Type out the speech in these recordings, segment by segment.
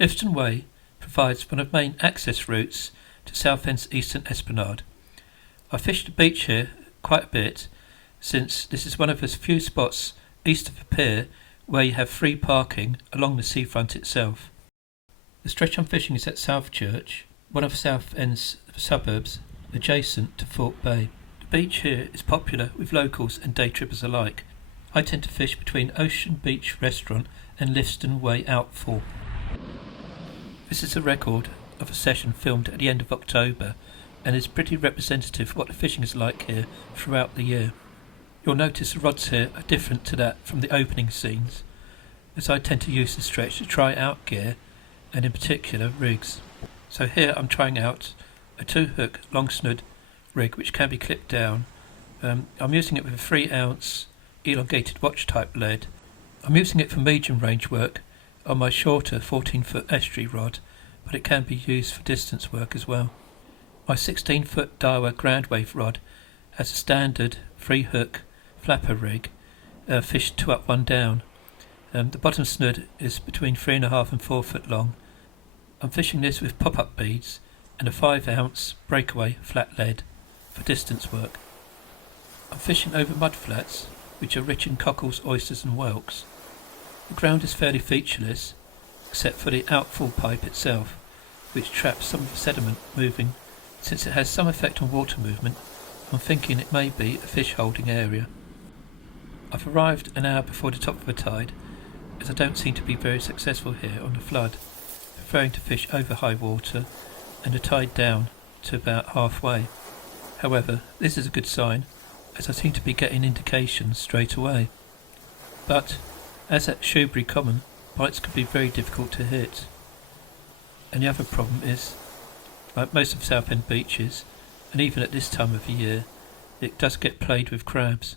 Lifstan Way provides one of the main access routes to Southend's eastern esplanade. I fished the beach here quite a bit, since this is one of the few spots east of the pier where you have free parking along the seafront itself. The stretch I'm fishing is at Southchurch, one of Southend's suburbs adjacent to Fort Bay. The beach here is popular with locals and day trippers alike. I tend to fish between Ocean Beach Restaurant and Lifstan Way Outfall. This is a record of a session filmed at the end of October and is pretty representative of what the fishing is like here throughout the year. You'll notice the rods here are different to that from the opening scenes, as I tend to use the stretch to try out gear and in particular rigs. So here I'm trying out a 2-hook long snood rig which can be clipped down. I'm using it with a 3-ounce elongated watch type lead. I'm using it for medium range work on my shorter 14-foot estuary rod, but it can be used for distance work as well. My 16-foot Daiwa ground wave rod has a standard 3-hook flapper rig, fished 2 up 1 down. The bottom snood is between 3.5 and 4 foot long. I'm fishing this with pop-up beads and a 5-ounce breakaway flat lead for distance work. I'm fishing over mud flats which are rich in cockles, oysters and whelks. The ground is fairly featureless except for the outfall pipe itself, which traps some of the sediment moving. Since it has some effect on water movement, I'm thinking it may be a fish holding area. I've arrived an hour before the top of the tide, as I don't seem to be very successful here on the flood, preferring to fish over high water and the tide down to about halfway. However, this is a good sign, as I seem to be getting indications straight away. But, as at Shoebury Common, bites can be very difficult to hit. And the other problem is, like most of Southend beaches, and even at this time of the year, it does get plagued with crabs.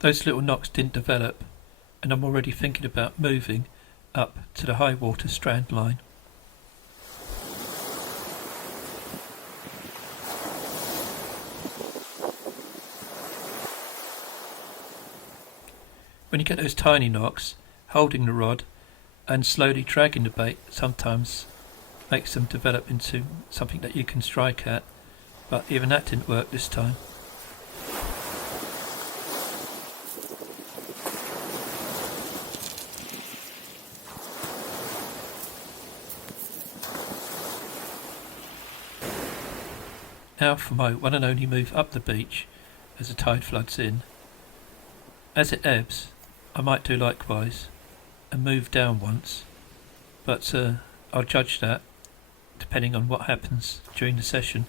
Those little knocks didn't develop, and I'm already thinking about moving up to the high water strand line. When you get those tiny knocks, holding the rod and slowly dragging the bait sometimes makes them develop into something that you can strike at, but even that didn't work this time. Now for my one and only move up the beach as the tide floods in. As it ebbs, I might do likewise and move down once, but I'll judge that depending on what happens during the session.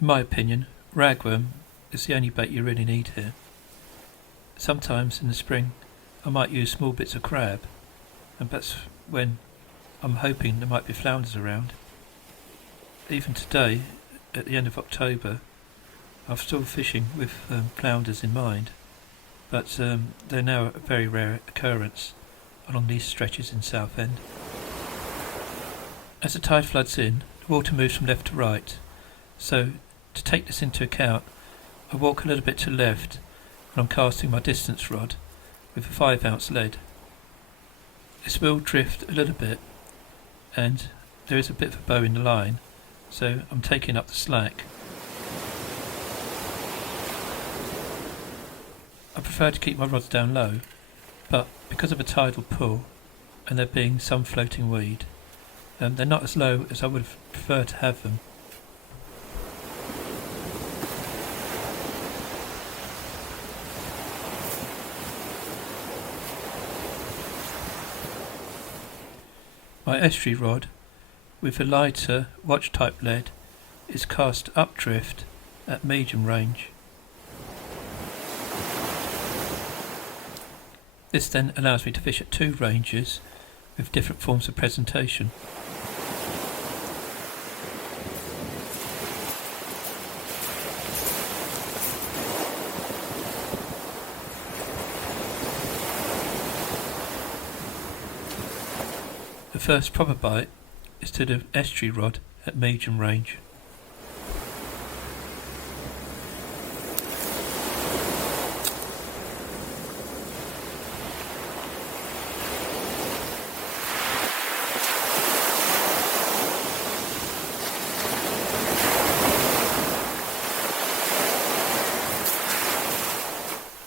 In my opinion, ragworm is the only bait you really need here. Sometimes in the spring I might use small bits of crab, and that's when I'm hoping there might be flounders around. Even today, at the end of October, I'm still fishing with flounders in mind, but they're now a very rare occurrence along these stretches in Southend. As the tide floods in, the water moves from left to right. So, to take this into account, I walk a little bit to the left when I'm casting my distance rod with a 5-ounce lead. This will drift a little bit, and there is a bit of a bow in the line, so I'm taking up the slack. I prefer to keep my rods down low, but because of a tidal pull and there being some floating weed, they're not as low as I would have preferred to have them. My estuary rod with a lighter watch type lead is cast updrift at medium range. This then allows me to fish at 2 ranges with different forms of presentation. The first proper bite is to the estuary rod at medium range.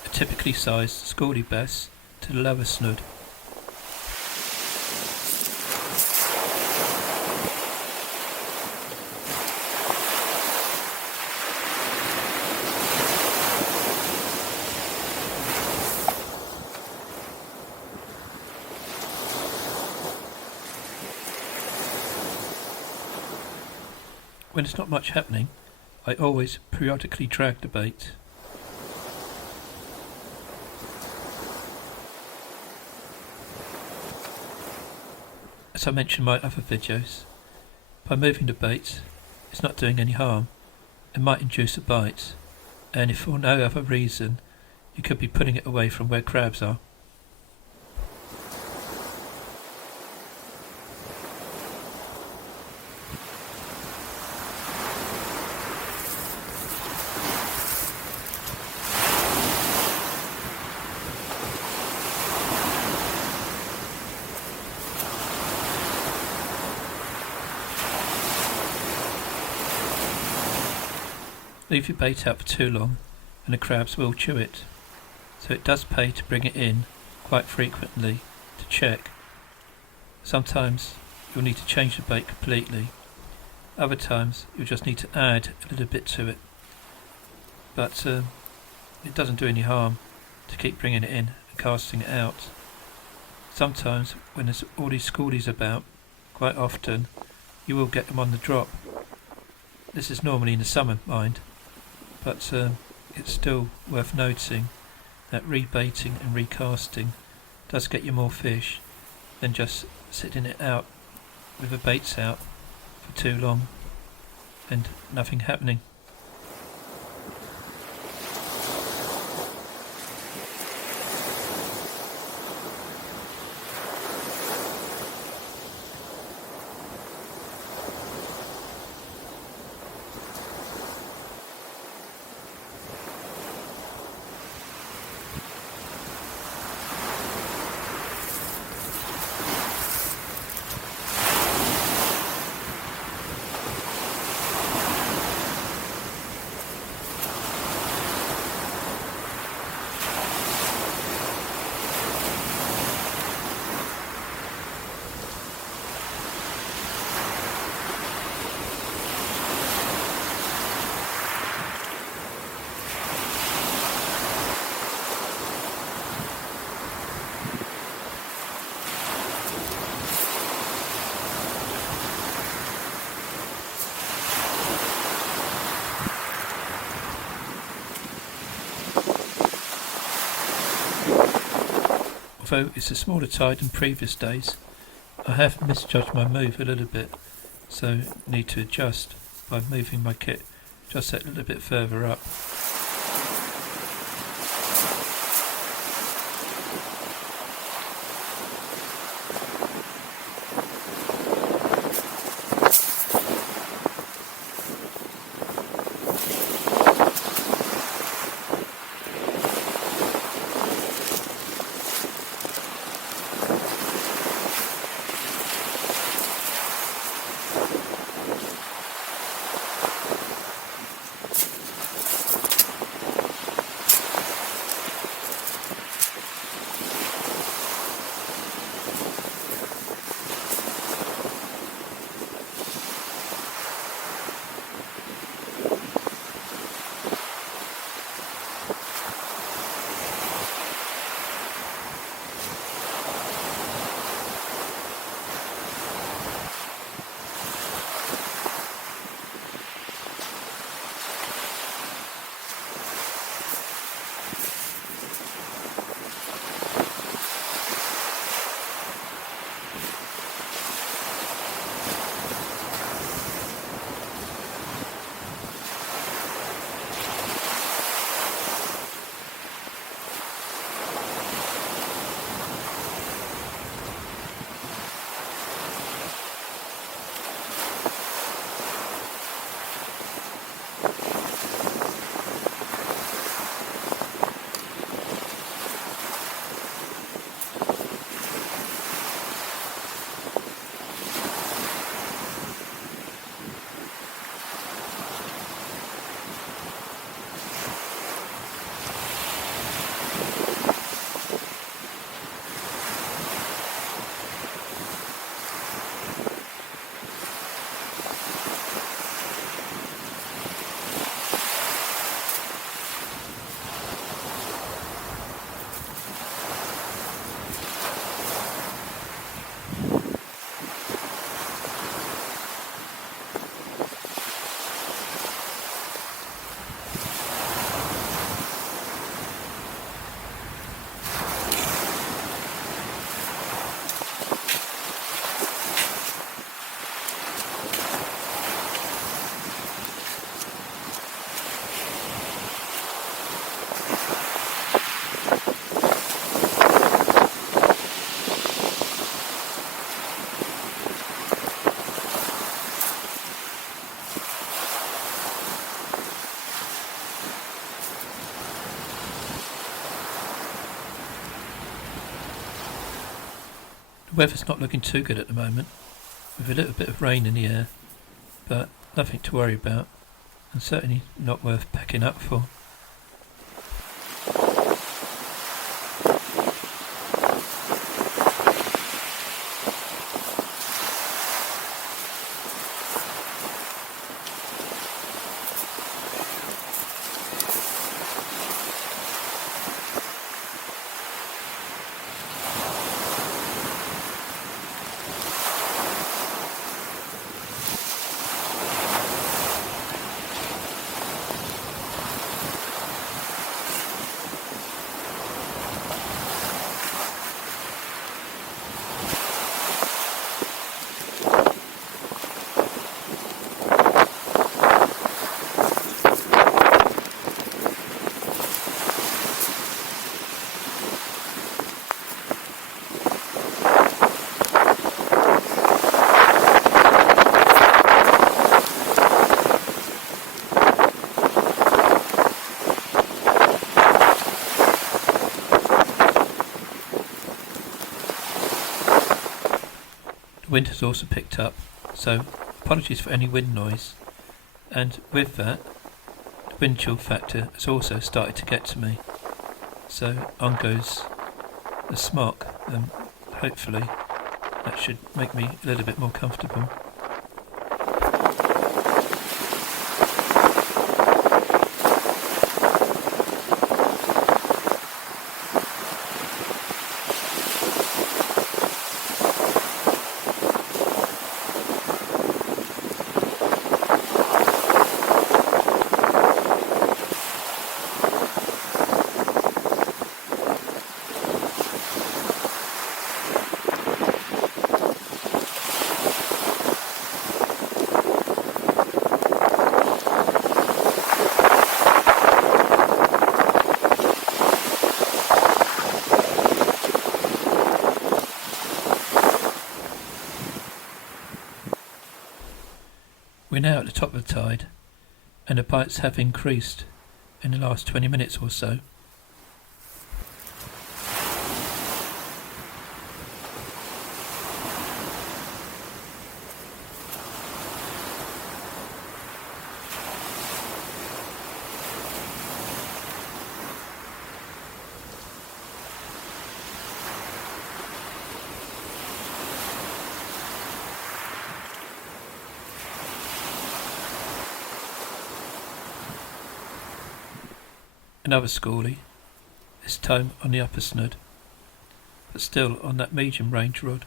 A typically sized schoolie bass to the lower snood. When there's not much happening, I always periodically drag the bait. As I mentioned in my other videos, by moving the bait, it's not doing any harm. It might induce a bite, and if for no other reason, you could be putting it away from where crabs are. Leave your bait out for too long and the crabs will chew it, so it does pay to bring it in quite frequently to check. Sometimes you'll need to change the bait completely, other times you'll just need to add a little bit to it, but it doesn't do any harm to keep bringing it in and casting it out. Sometimes when there's all these schoolies about, quite often you will get them on the drop. This is normally in the summer, mind, but it's still worth noting that rebaiting and recasting does get you more fish than just sitting it out with the baits out for too long and nothing happening. Although it's a smaller tide than previous days, I have misjudged my move a little bit, so need to adjust by moving my kit just a little bit further up. The weather's not looking too good at the moment, with a little bit of rain in the air, but nothing to worry about, and certainly not worth packing up for. The wind has also picked up, so apologies for any wind noise, and with that, the wind chill factor has also started to get to me, so on goes the smock, and hopefully that should make me a little bit more comfortable. We're now at the top of the tide, and the bites have increased in the last 20 minutes or so. Another schoolie, this time on the upper snood, but still on that medium range rod.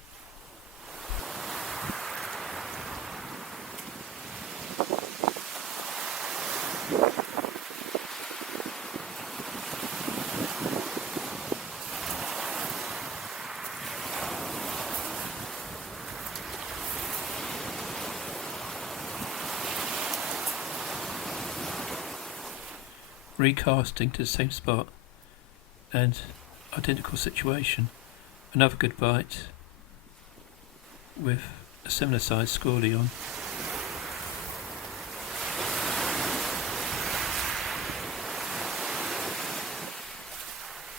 Recasting to the same spot, and identical situation. Another good bite with a similar sized schoolie on.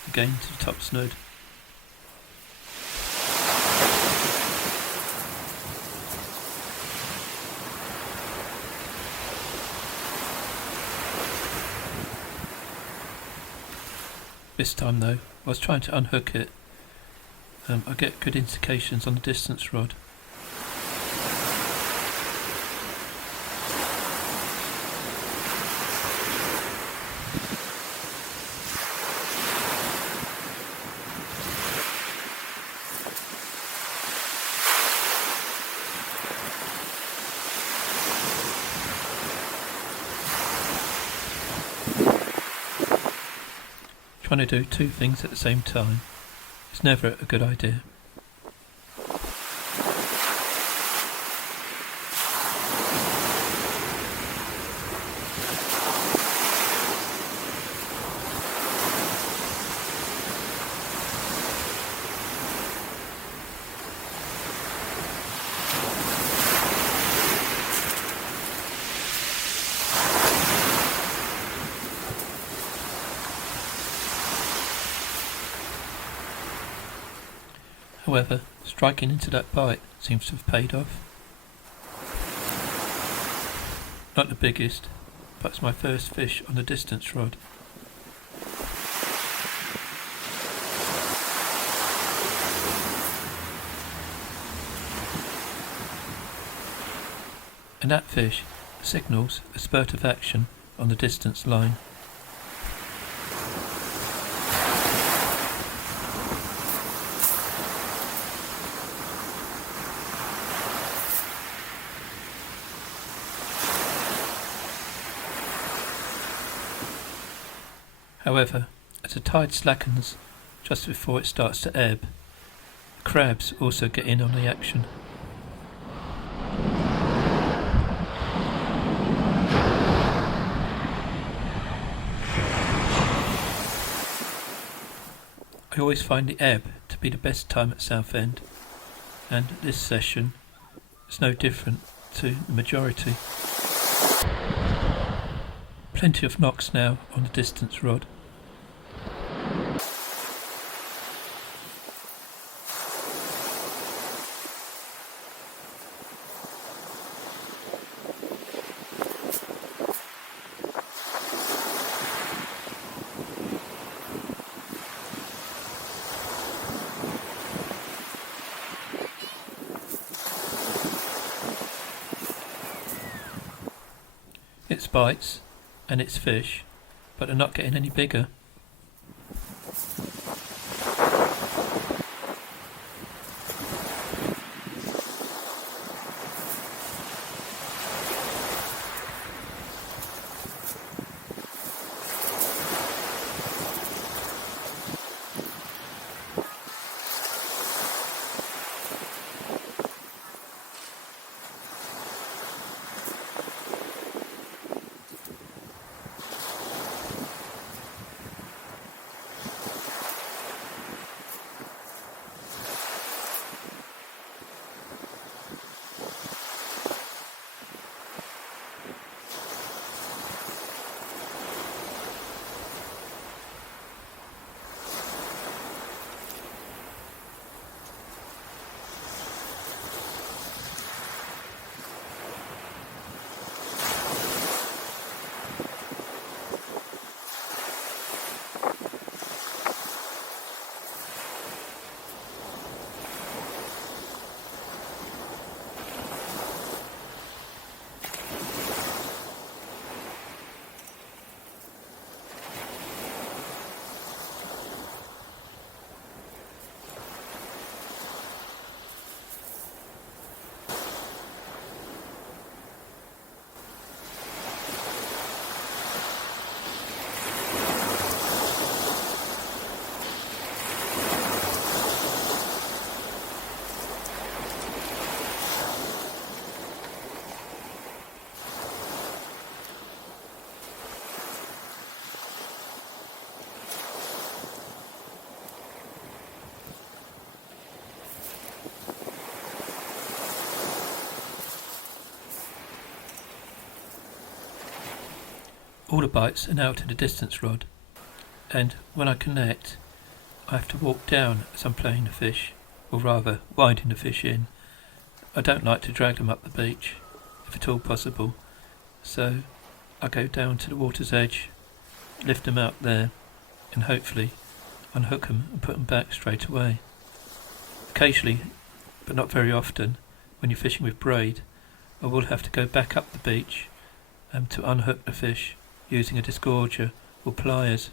Again to the top snood. This time though, I was trying to unhook it. I get good indications on the distance rod. Trying to do two things at the same time is never a good idea. However, Striking into that bite seems to have paid off. Not the biggest, but it's my first fish on the distance rod. And that fish signals a spurt of action on the distance line. However, as the tide slackens just before it starts to ebb, the crabs also get in on the action. I always find the ebb to be the best time at Southend, and this session is no different to the majority. Plenty of knocks now on the distance rod. It's bites and it's fish, but they're not getting any bigger. All the bites are now to the distance rod, and when I connect, I have to walk down as I'm playing the fish, or rather winding the fish in. I don't like to drag them up the beach, if at all possible, so I go down to the water's edge, lift them out there, and hopefully unhook them and put them back straight away. Occasionally, but not very often, when you're fishing with braid, I will have to go back up the beach to unhook the fish using a disgorger or pliers.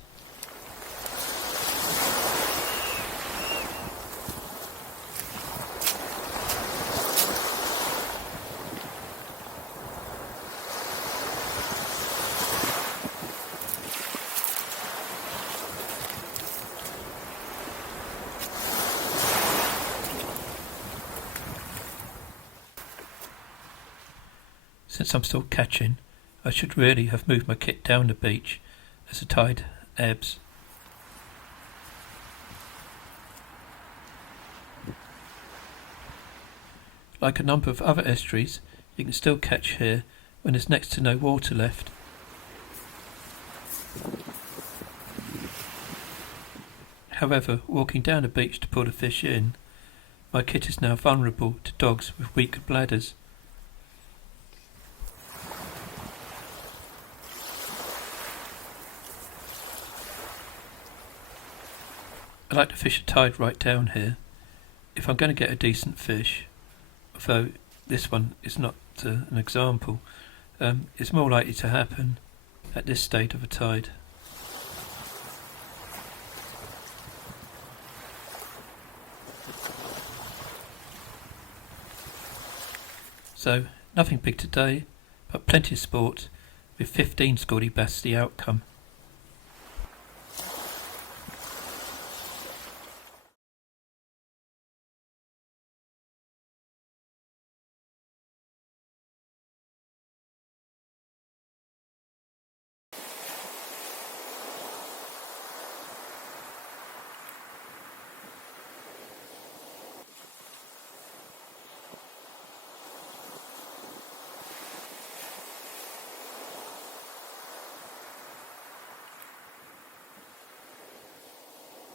Since I'm still catching, I should really have moved my kit down the beach as the tide ebbs. Like a number of other estuaries, you can still catch here when there's next to no water left. However, walking down the beach to pull the fish in, My kit is now vulnerable to dogs with weak bladders. I like to fish a tide right down here. If I'm going to get a decent fish, although this one is not an example, it's more likely to happen at this state of a tide. So, nothing big today, but plenty of sport, with 15 Scaldy bass the outcome.